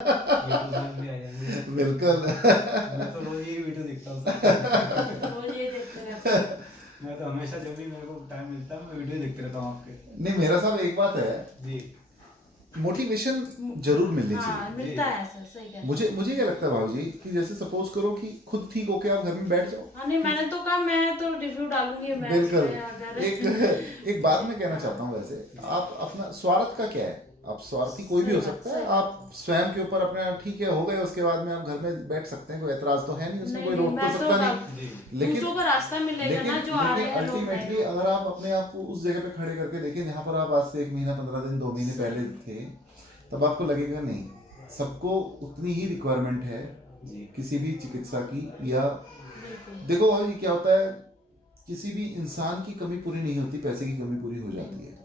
YouTube में भी आ जाएंगे। बिल्कुल। मैं तो रोज यही वीडियो देखता हूँ सर। रोज ये देखते रहते हैं। मैं तो हमेशा जब भी मेरे को टाइम मिलता है मैं वीडियो देखते रहता हूँ आपके। नहीं मेरा साहब एक बात है, जी मोटिवेशन जरूर मिलनी हाँ चाहिए। मिलता है सर, सही कह रहे हैं। मुझे क्या लगता है भाव जी कि जैसे सपोज करो कि खुद ठीक होके आप घर में बैठ जाओ। हाँ नहीं, मैंने तो कहा मैं तो रिव्यू डालूंगी मैच बिल्कुल। पे अगर एक बात मैं कहना चाहता हूँ, वैसे आप अपना स्वार्थ का क्या है, आप स्वार्थी कोई भी हो सकता है, आप स्वयं के ऊपर अपने ठीक है हो गए, उसके बाद में आप घर में बैठ सकते हैं, कोई एतराज तो है नहीं, उसमें कोई रोक तो मैं सकता नहीं। जी लेकिन दूसरों को रास्ता मिलेगा ना, जो आ रहे हैं लोग अल्टीमेटली नए। अगर आप अपने आप को उस जगह पे खड़े करके देखें जहाँ पर आप आज से 1 महीना 15 दिन 2 महीने पहले थे, तब आपको लगेगा नहीं सबको उतनी ही रिक्वायरमेंट है जी किसी भी चिकित्सा की। या बिल्कुल। देखो भाई क्या होता है, किसी भी इंसान की कमी पूरी नहीं होती, पैसे की कमी पूरी हो जाती है।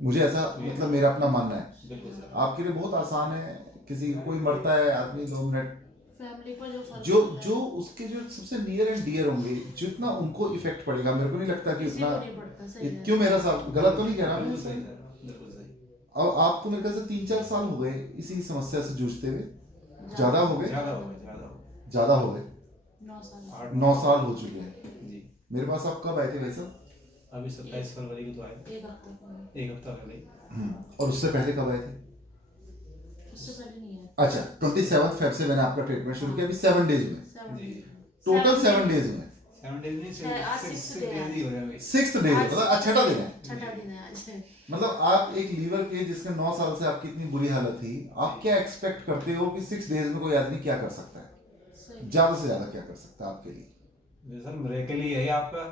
मुझे ऐसा मतलब मेरा अपना मानना है। बिल्कुल सर। आपके लिए बहुत आसान है, किसी कोई मरता है आदमी 2 मिनट, फैमिली पर जो फर्क जो पड़ता है, जो उसके जो सबसे नियर एंड डियर होंगे, जितना उनको इफेक्ट पड़ेगा, मेरे को नहीं लगता कि किसी उतना। को नहीं पड़ता। सही है। क्यों मेरा साथ गलत तो नहीं कह रहा बिल्कुल मैं? सही सर, बिल्कुल सही। और आपको मेरे ख्याल से 3-4 साल हो गए इसी समस्या से जूझते हुए, ज्यादा हो गए, ज़्यादा हो गए, ज़्यादा हो गए। ज्यादा हो गए, 9 साल। 9 साल हो चुके हैं। जी मेरे पास आप कब आए थे भाई साहब? अभी 27 फरवरी को तो आए, एक हफ्ता पहले। एक हफ्ता पहले। और उससे पहले कब आए थे? उससे पहले नहीं है। अच्छा 27 फेब से मैंने आपका ट्रीटमेंट शुरू किया, अभी 7 डेज में, 7 जी टोटल 7 डेज में, 7 डेज नहीं, आज 6 sixth 6 day है। डेज ही हो रहे हैं अभी। 6th डे है, मतलब आज छठा दिन है। छठा दिन है आज। मतलब आप एक लीवर के जिसके 9 साल से आपकी इतनी बुरी हालत थी, आप क्या एक्सपेक्ट करते हो कि 6 डेज में कोई आदमी क्या कर सकता है? सही। ज्यादा से ज्यादा क्या कर सकता है आपके लिए? सर मिरेकल ही है आपका।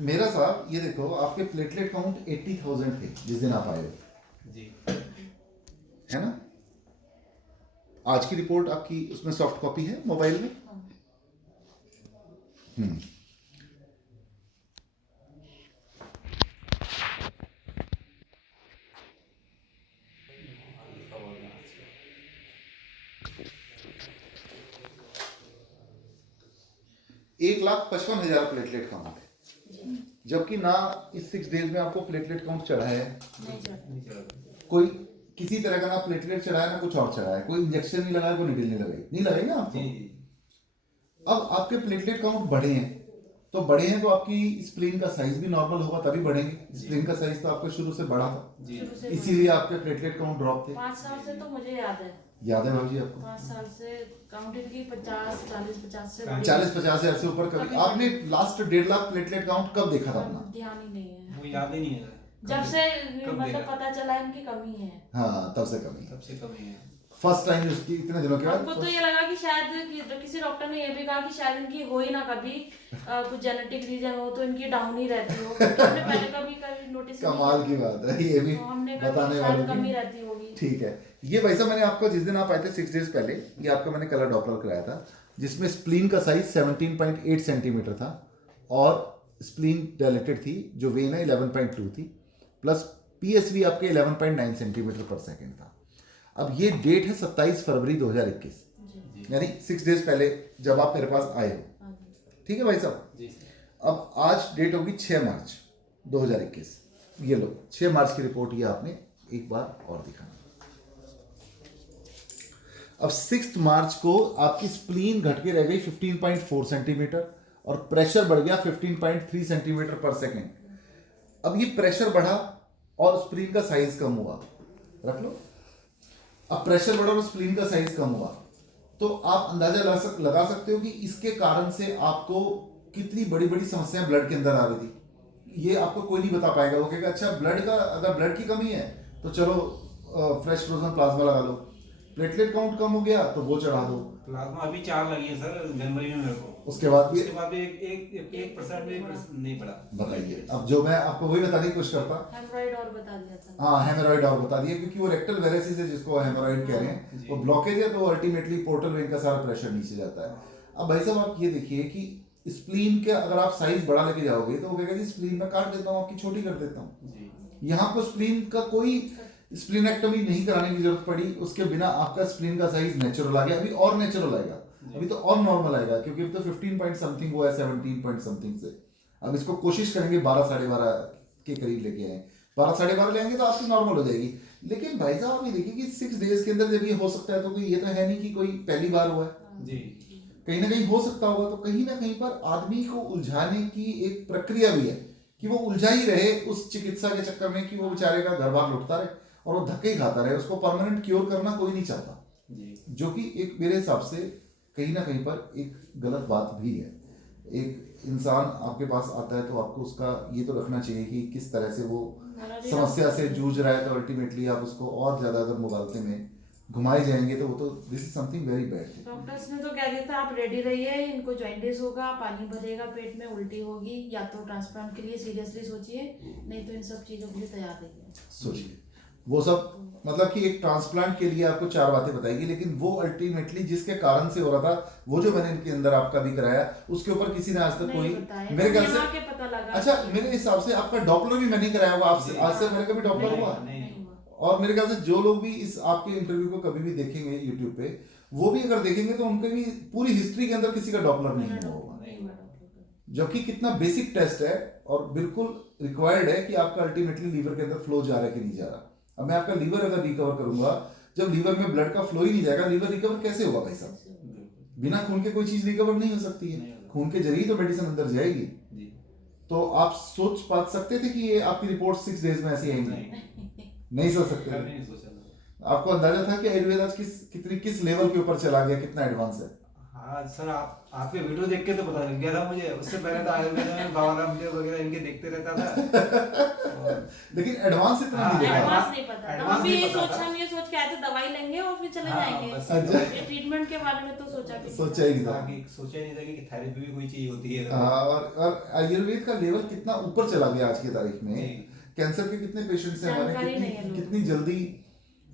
मेरा साहब ये देखो, आपके प्लेटलेट काउंट 80,000 थे जिस दिन आप आए हो, जी है ना? आज की रिपोर्ट आपकी उसमें सॉफ्ट कॉपी है मोबाइल में। हाँ। हम्म। लिखा हुआ है आज का। 1,55,000 प्लेटलेट काउंट है, जी जबकि ना इस 6 डेज में आपको प्लेटलेट काउंट चढ़ा है, नहीं चढ़। नहीं चला। कोई किसी तरह का ना प्लेटलेट चढ़ा है ना कुछ और चढ़ा है, कोई इंजेक्शन नहीं लगाया, कोई निकल नहीं लगाई, नहीं लगाई ना आपको। जी जी अब आपके प्लेटलेट काउंट बढ़े हैं, तो बढ़े हैं तो आपकी स्प्लीन का साइज भी नॉर्मल होगा तभी बढ़ेंगे। स्प्लीन का साइज तो आपका शुरू से बढ़ा था, जी शुरू से इसीलिए आपके प्लेटलेट काउंट ड्रॉप थे। 5 साल से तो मुझे याद है। याद है भाजी आपको? 5 साल से काउंटिंग की 50 40 50 से बड़ी। 40-50 हजार से ऊपर कभी आपने लास्ट 1.5 लाख प्लेटलेट काउंट कब देखा था अपना? ध्यान ही नहीं है। वो याद ही नहीं है। जब से कब मतलब देखा? पता चला इनकी कमी है। हाँ तब से कमी, सबसे कमी है। फर्स्ट टाइम उसकी इतने दिनों के हमको बाद। तो ये लगा कि शायद किसी डॉक्टर ने ये भी कहा कि शायद इनकी हो ही ना कभी कुछ जेनेटिक रीजन हो तो इनकी डाउन ही रहती हो, क्योंकि हमने पहले कभी नोटिस कमाल की बात है ये भी तो हमने कहा बताने कि वालों शायद कमी की। रहती होगी। ठीक है, ये भाई साहब मैंने आपको जिस दिन आप आए थे 6 डेज पहले, ये आपका मैंने कलर डॉपलर कराया था, जिसमें स्प्लीन का साइज 17.8 सेंटीमीटर था और स्प्लीन डायलेटेड थी, जो वेन है 11.2 थी, प्लस पीएसवी आपके 11.9 सेंटीमीटर पर सेकेंड था। अब ये डेट है 27 फरवरी 2021, जी यानी 6 डेज पहले जब आप मेरे पास आए हो, हाँ जी। ठीक है भाई साहब? जी अब आज डेट होगी 6 मार्च 2021, ये लो 6 मार्च की रिपोर्ट, ये आपने एक बार और दिखाना। अब 6 मार्च को आपकी स्प्लीन घट के रह गई 15.4 सेंटीमीटर और प्रेशर बढ़ गया 15.3 सेंटीमीटर पर सेकेंड। अब ये प्रेशर बढ़ा और स्प्लीन का साइज कम हुआ, रख लो। अब प्रेशर बढ़ा और स्प्लीन का साइज कम हुआ, तो आप अंदाजा लगा सकते हो कि इसके कारण से आपको कितनी बड़ी बड़ी समस्याएं ब्लड के अंदर आ रही थी। ये आपको कोई नहीं बता पाएगा, वो कहेगा अच्छा ब्लड का, अगर ब्लड की कमी है तो चलो फ्रेश फ्रोजन प्लाज्मा लगा लो, प्लेटलेट काउंट कम हो गया तो वो चढ़ा दो। प्लाज्मा अभी 4 लगी है सर जनवरी में मेरे को। उसके बाद भी 1% भी नहीं बढ़ा। बताइए, अब जो मैं आपको वही बताने की कोशिश करता। हेमराइड और बता दिया था। हाँ हेमोरॉइड और बता दिया, क्योंकि वो रेक्टल वेरेसिस है जिसको हेमोरॉइड कह रहे हैं, वो ब्लॉकेज है, तो अल्टीमेटली पोर्टल वेन का सारा प्रेशर नीचे जाता है। अब भाई साहब आप ये देखिए कि स्प्लीन के अगर आप साइज बड़ा लेके जाओगे तो वो कहेगा जी स्प्लीन में काट देता हूँ, आपकी छोटी कर देता हूँ। जी यहाँ पर स्प्लीन का कोई स्प्लीनेक्टोमी नहीं कराने की जरूरत पड़ी, उसके बिना आपका स्प्लीन का साइज नेचुरल आ गया। अभी और नेचुरल आएगा, अभी तो और नॉर्मल आएगा, क्योंकि अब तो 15 पॉइंट समथिंग हुआ है 17 पॉइंट समथिंग से। अब इसको कोशिश करेंगे 12 साढ़े 12 के करीब लेके आए, 12 साढ़े 12 लेंगे तो आपकी नॉर्मल हो जाएगी। लेकिन भाई साहब आप ये देखिए कि 6 डेज के अंदर जब ये हो सकता है तो कोई ये तो है नहीं कि कोई पहली बार हुआ है, जी कहीं ना कहीं हो सकता होगा। तो कहीं ना कहीं पर आदमी को उलझाने की एक प्रक्रिया भी है कि वो उलझा ही रहे उस चिकित्सा के चक्कर में कि वो बेचारे का घर बार लुटता रहे और वो धक्के ही खाता रहे, उसको परमानेंट क्योर करना कोई नहीं चाहता, जी जो कि एक मेरे हिसाब से कहीं ना कहीं पर एक गलत बात भी है। एक इंसान आपके पास आता है तो आपको उसका ये तो रखना चाहिए कि किस तरह से वो समस्या से जूझ रहा है, तो अल्टीमेटली आप उसको और ज्यादा अगर मुगालते में घुमाए जाएंगे तो वो तो this is something very bad. Doctors ने तो कह दिया था आप रेडी रहिए, इनको जॉइंटिस होगा, पानी भरेगा पेट में, उल्टी होगी, या तो ट्रांसप्लांट के लिए सीरियसली सोचिए, नहीं तो इन सब चीजों के लिए तैयार रहिए। सोचिए वो सब मतलब कि एक ट्रांसप्लांट के लिए आपको 4 बातें बताएगी, लेकिन वो अल्टीमेटली जिसके कारण से हो रहा था, वो जो मैंने इनके अंदर आपका भी कराया उसके ऊपर किसी ने आज तक कोई मेरे ख्याल से पता लगा। अच्छा मेरे हिसाब से आपका डॉपलर भी मैंने कराया हुआ आपसे, आज से मेरे कभी डॉपलर हुआ नहीं और मेरे ख्याल से जो लोग भी इस आपके इंटरव्यू को कभी भी देखेंगे यूट्यूब पे, वो भी अगर देखेंगे तो उनके भी पूरी हिस्ट्री के अंदर किसी का डॉपलर नहीं हुआ होगा, जबकि कितना बेसिक टेस्ट है और बिल्कुल रिक्वायर्ड है कि आपका अल्टीमेटली लीवर के अंदर फ्लो जा रहा है कि नहीं जा रहा। अब मैं आपका लीवर अगर रिकवर करूंगा, जब लीवर में ब्लड का फ्लो ही नहीं जाएगा, लीवर रिकवर कैसे होगा भाई साहब? बिना खून के कोई चीज रिकवर नहीं हो सकती है, खून के जरिए तो मेडिसिन अंदर जाएगी। तो आप सोच पा सकते थे कि ये आपकी रिपोर्ट 6 डेज में ऐसी आएंगी? नहीं सोच सकते। नहीं सोचा। आपको अंदाजा था कि आयुर्वेद आज किस लेवल के ऊपर चला गया, कितना एडवांस है? हाँ सर, आपके वीडियो देख के तो पता लग गया था मुझे। उससे पहले तो आयुर्वेद में बाबा रामदेव वगैरह इनके देखते रहता था लेकिन एडवांस इतना नहीं देखा। एडवांस नहीं पता था। हम भी ये सोच के आए थे दवाई लेंगे और फिर चले जाएंगे। ये ट्रीटमेंट के बारे में तो सोचा भी सोचा ही नहीं था कि थेरेपी भी कोई चीज होती है। और आयुर्वेद का लेवल कितना ऊपर चला गया आज की तारीख में। कैंसर के कितने पेशेंट्स हैं हमारे, कितनी जल्दी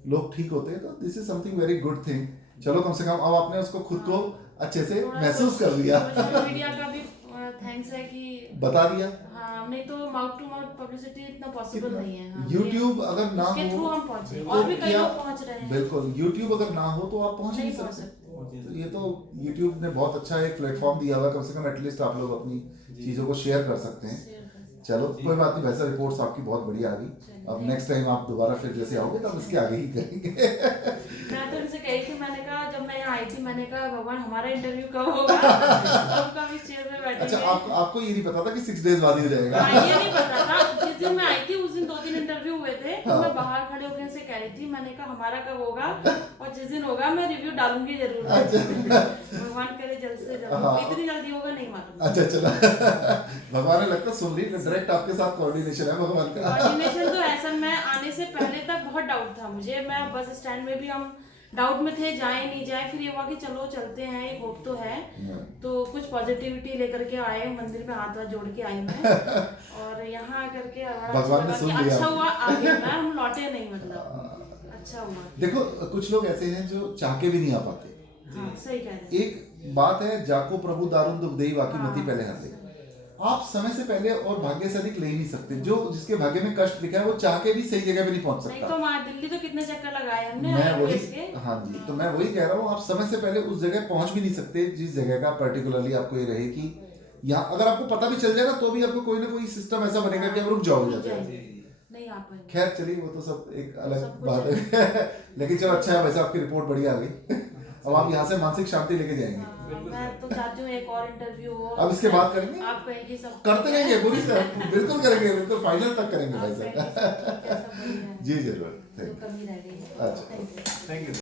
लोग ठीक होते हैं। तो this is something very good thing. चलो कम से कम अब आपने उसको खुद को अच्छे से महसूस कर लिया। सोशल मीडिया का भी थैंक्स है कि बता दिया। हाँ, नहीं तो माउथ टू माउथ पब्लिसिटी इतना पॉसिबल नहीं है। हाँ, YouTube अगर ना उसके थ्रू हो हम पहुंचे और भी कई लोग पहुंच रहे हैं। बिल्कुल, YouTube अगर ना हो तो आप पहुंच नहीं सकते। तो ये तो YouTube ने बहुत अच्छा एक प्लेटफॉर्म दिया हुआ, कम से कम एटलीस्ट आप लोग अपनी चीजों को शेयर कर सकते हैं। चलो कोई बात नहीं, वैसा रिपोर्ट्स आपकी बहुत बढ़िया आ गई। अब नेक्स्ट टाइम आप दोबारा फिर जैसे आओगे तब इसके आगे ही करेंगे। मैं तो इनसे कही थी, मैंने कहा जब मैं यहाँ आई थी, मैंने कहा भगवान हमारा इंटरव्यू कब होगा, कब कब इस चेयर पे बैठेंगे। अच्छा आपको ये नहीं पता था कि 6 डेज बाद ही हो जाएगा? ये नहीं पता था। जिस दिन मैं आई थी उस दिन 2-3 इंटरव्यू हुए थे, तो मैं बाहर खड़े होकर इनसे कह रही थी, मैंने कहा हमारा कब होगा, और जिस दिन होगा मैं रिव्यू डालूंगी जरूर। भगवान करे जल्द से जल्द, इतनी जल्दी होगा नहीं मालूम। अच्छा चला भगवान ने लगता सुन ली, डायरेक्ट आपके साथ कोऑर्डिनेशन है भगवान का। कोऑर्डिनेशन तो ऐसा, मैं आने से पहले तक बहुत डाउट था मुझे। मैं बस स्टैंड में भी हम डाउट में थे, जाए नहीं जाए, फिर ये हुआ कि चलो चलते हैं, एक होप तो है। तो कुछ पॉजिटिविटी लेकर के आए, मंदिर में हाथ जोड़ के आई मैं, और यहाँ आकर के भगवान ने सुन लिया। अच्छा हुआ आगे मैं, हम लौटे नहीं, मतलब अच्छा हुआ। देखो कुछ लोग ऐसे हैं जो चाह के भी नहीं आ पाते। हाँ, सही कह रहे हैं। एक बात है, जाको प्रभु दारुण दुख देई बाकी मती पहले हाथे। आप समय से पहले और भाग्य से अधिक ले ही नहीं सकते। जो जिसके भाग्य में कष्ट लिखा है वो चाह के भी सही जगह पे नहीं पहुंच सकता। नहीं तो वहाँ दिल्ली तो कितने चक्कर लगाए हमने। मैं वही, हाँ जी, तो मैं वही कह रहा हूँ, आप समय से पहले उस जगह पहुंच भी नहीं सकते जिस जगह का पर्टिकुलरली आपको ये रहे कि यहाँ अगर आपको पता भी चल जाए ना तो भी आपको कोई ना कोई सिस्टम ऐसा बनेगा कि आप रुक जाओगे। नहीं आ पाएंगे। खैर चलिए वो तो सब एक अलग बात है। लेकिन चलो अच्छा है, वैसे आपकी रिपोर्ट बढ़िया आ गई। अब आप यहाँ से मानसिक शांति लेके जाएंगे। मैं तो चाहती हूँ एक और इंटरव्यू हो। अब इसके बाद करेंगे, आप कहेंगे सब करते रहेंगे, पूरी बिल्कुल करेंगे, बिल्कुल फाइनल तक करेंगे भाई साहब। जी जरूर, कमी रह गई। अच्छा, थैंक यू।